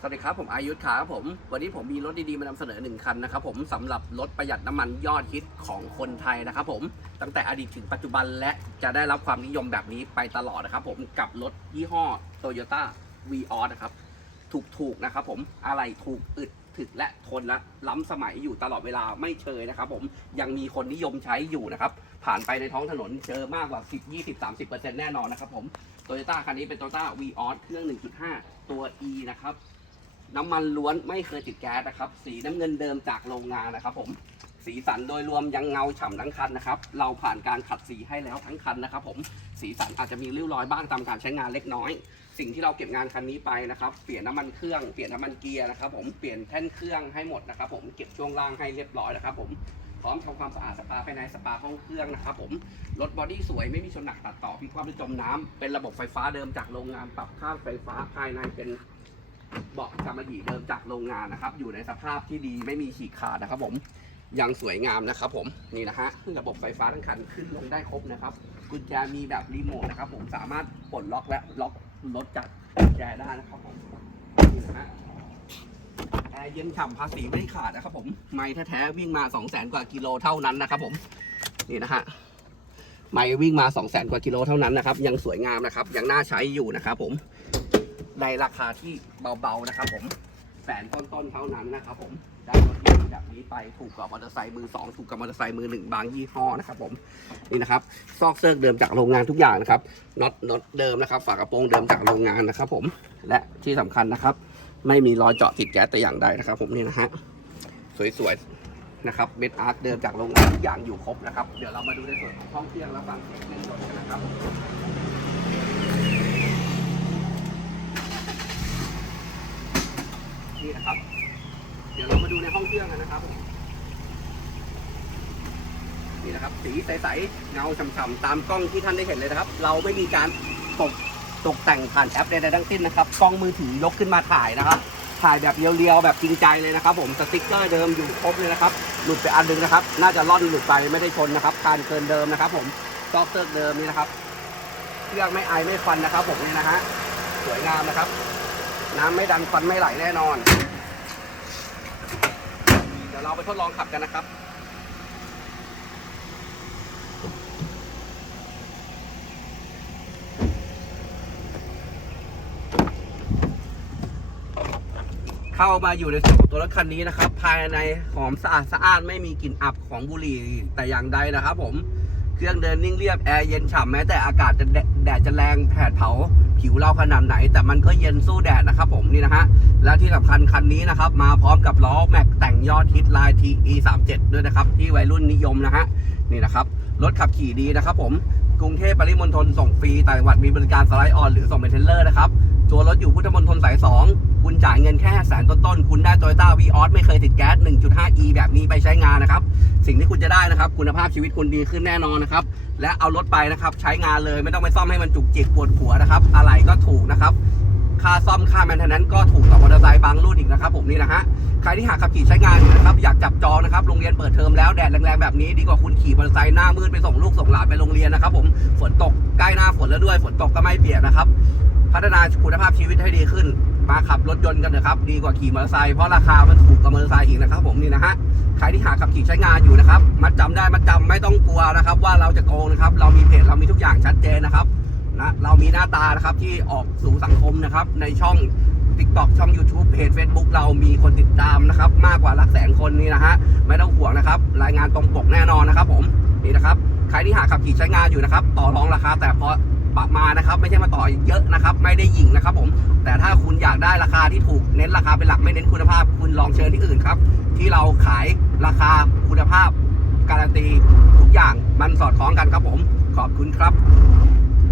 สวัสดีครับ ผมอายุทธขาครับผม วันนี้ผมมีรถดีๆ มานำเสนอหนึ่งคันนะครับผมสำหรับรถประหยัดน้ำมันยอดฮิตของคนไทยนะครับผมตั้งแต่อดีตถึงปัจจุบันและจะได้รับความนิยมแบบนี้ไปตลอดนะครับผมกับรถยี่ห้อ Toyota v ีออนะครับ ถูกๆนะครับผมอะไรถูกอึดถึกและทนและล้ำสมัยอยู่ตลอดเวลาไม่เชยนะครับผมยังมีคนนิยมใช้อยู่นะครับ ผ่านไปในท้องถนนเจอมากกว่า 10 20 30 แน่นอนนะครับผมโตโยต้าคันนี้เป็น Toyota v ีออเครื่อง 1.5 ตัว E นะครับ น้ำมันล้วนไม่เคยติดแก๊สนะครับ สีน้ำเงินเดิมจากโรงงานนะครับ ผมสีสันโดยรวมยังเงาฉ่ำทั้งคันนะครับ เราผ่านการขัดสีให้แล้วทั้งคันนะครับ ผมสีสันอาจจะมีริ้วรอยบ้างตามการใช้งานเล็กน้อย สิ่งที่เราเก็บงานคันนี้ไปนะครับ เปลี่ยนน้ำมันเครื่องเปลี่ยนน้ำมันเกียร์นะครับ ผมเปลี่ยนแท่นเครื่องให้หมดนะครับ ผมเก็บช่วงล่างให้เรียบร้อยนะครับ ผมพร้อมทำความสะอาดสปาภายในสปาห้องเครื่องนะครับ ผมรถบอดี้สวยไม่มีชนหนักตัดต่อพิคว่ำหรือจมน้ำเป็นระบบไฟฟ้าเดิมจากโรงงานปรับค่าไฟฟ้าภายในเป็น เบาะกำมะหยี่เดิมจากโรงงานนะครับ อยู่ในสภาพที่ดีไม่มีฉีกขาดนะครับผมยังสวยงามนะครับผมนี่นะฮะระบบไฟฟ้าทั้งคันขึ้นลงได้ครบนะครับ กุญแจมีแบบรีโมทนะครับผมสามารถปลดล็อกและล็อกรถจากกุญแจได้นะครับผมนี่นะฮะแอร์เย็นฉ่ำภาษีไม่ขาดนะครับผมไม่แท้ๆวิ่งมา 2 0 0 0 0 0กว่ากิโลเท่านั้นนะครับผมนี่นะฮะไม่วิ่งมา 2 0 0 0 0 0กว่ากิโลเท่านั้นนะครับ ยังสวยงามนะครับ ยังน่าใช้อยู่นะครับผม ในราคาที่เบาๆนะครับผมแสนต้นๆเท่านั้นนะครับผมได้รถดีแบบนี้ไปถูกกว่ามอเตอร์ไซค์มือสองถูกกว่ามอเตอร์ไซค์มือหนึ่งบางยี่ห้อนะครับผมนี่นะครับซอกเซิร์กเดิมจากโรงงานทุกอย่างนะครับน็อตน็อตเดิมนะครับ ฝากระโปรงเดิมจากโรงงานนะครับผมและที่สำคัญนะครับ ไม่มีรอยเจาะติดแก๊สแต่อย่างใดนะครับ ผมนี่นะฮะสวยๆนะครับเม็ดอาร์คเดิมจากโรงงานทุกอย่างอยู่ครบนะครับ เดี๋ยวเรามาดูในส่วนของห้องเครื่องและฟังเสียงเครื่องยนต์กันนะครับ นี่นะครับ เดี๋ยวเรามาดูในห้องเค รื่องนะครับนี่นะครับ สีใสๆเงาฉ่ำๆตามกล้องที่ท่านได้เห็นเลยนะครับ เราไม่มีการตกตกแต่งผ่านแอปใดๆทั้งสิ้นนะครับกล้องมือถือยกขึ้นมาถ่ายนะครับ ถ่ายแบบเรียวๆแบบจริงใจเลยนะครับ ผมสติ๊กเกอร์เดิมอยู่ครบเลยนะครับ หลุดไปอันหนึงนะครับ น่าจะล่อนหลุดไปไม่ได้ชนนะครับ การเกินเดิมนะครับ ผมซอกเซิร์กเดิมนี่นะครับเครื่องไม่ไอไม่ควันนะครับ ผมนี่นะฮะสวยงามนะครับ น้ำไม่ดันควันไม่ไหลแน่นอน ดี๋ยวเราไปทดลองขับกันนะครับเข้ามาอยู่ในส่วนของตัวรถคันนี้นะครับ ภายในหอมสะอาดสะอ้านไม่มีกลิ่นอับของบุหรี่แต่อย่างใดนะครับ ผมเครื่องเดินนิ่งเรียบแอร์เย็นฉ่ำแม้แต่อากาศจะแดดจะแรงแผดเผาผิวเราขนาดไหน แต่มันก็เย็นสู้แดดนะครับ ผมนี่นะฮะและที่สำคัญคันนี้นะครับ มาพร้อมกับล้อแม็ก ยอดฮิตลาย TE 3 7ด้วยนะครับ ที่วัยรุ่นนิยมนะฮะ นี่นะครับ รถขับขี่ดีนะครับผม กรุงเทพปริมณฑลส่งฟรี ต่างจังหวัดมีบริการสไลด์ออน หรือส่งเป็นเทรลเลอร์นะครับ ตัวรถอยู่พุทธมณฑลสาย 2 คุณจ่ายเงินแค่แสนต้นๆ คุณได้ Toyota v ีออสไม่เคยติดแก๊ส 1.5e แบบนี้ไปใช้งานนะครับ สิ่งที่คุณจะได้นะครับ คุณภาพชีวิตคุณดีขึ้นแน่นอนนะครับ และเอารถไปนะครับ ใช้งานเลยไม่ต้องไปซ่อมให้มันจุกจิกปวดหัวนะครับ อะไรก็ถูกนะครับ ค่าซ่อมค่าแมนเทนแนนซ์ก็ถูกกว่ามอเตอร์ไซค์บางรุ่นอีกนะครับผมนี่นะฮะใครที่หากขับขี่ใช้งานอยู่นะครับอยากจับจองนะครับโรงเรียนเปิดเทอมแล้วแดดแรงๆแบบนี้ดีกว่าคุณขี่มอเตอร์ไซค์หน้ามืดไปส่งลูกส่งหลานไปโรงเรียนนะครับผมฝนตกใกล้หน้าฝนแล้วด้วยฝนตกก็ไม่เปียกนะครับพัฒนาคุณภาพชีวิตให้ดีขึ้นมาขับรถยนต์กันเถอะครับดีกว่าขี่มอเตอร์ไซค์เพราะราคามันถูกกว่ามอเตอร์ไซค์อีกนะครับผมนี่นะฮะใครที่หาขับขี่ใช้งานอยู่นะครับมัดจำได้มัดจำไม่ต้องกลัวนะครับ ว่าเราจะโกงนะครับ เรามีเพจเรามีทุกอย่างชัดเจนนะครับ นะเรามีหน้าตานะครับที่ออกสู่สังคมนะครับ ในช่อง TikTok ช่อง YouTube เพจ Facebook เรามีคนติดตามนะครับ มากกว่าหลักแสนคนนี่นะฮะไม่ต้องห่วงนะครับ รายงานตรงปกแน่นอนนะครับ ผมนี่นะครับ ใครที่หาขับขี่ใช้งานอยู่นะครับ ต่อรองราคาแต่พอปรับมานะครับ ไม่ใช่มาต่อเยอะนะครับ ไม่ได้หยิ่งนะครับ ผม แต่ถ้าคุณอยากได้ราคาที่ถูกเน้นราคาเป็นหลักไม่เน้นคุณภาพ คุณลองเชิญที่อื่นครับ ที่เราขายราคาคุณภาพ การันตีทุกอย่างมันสอดคล้องกันครับผม ขอบคุณครับ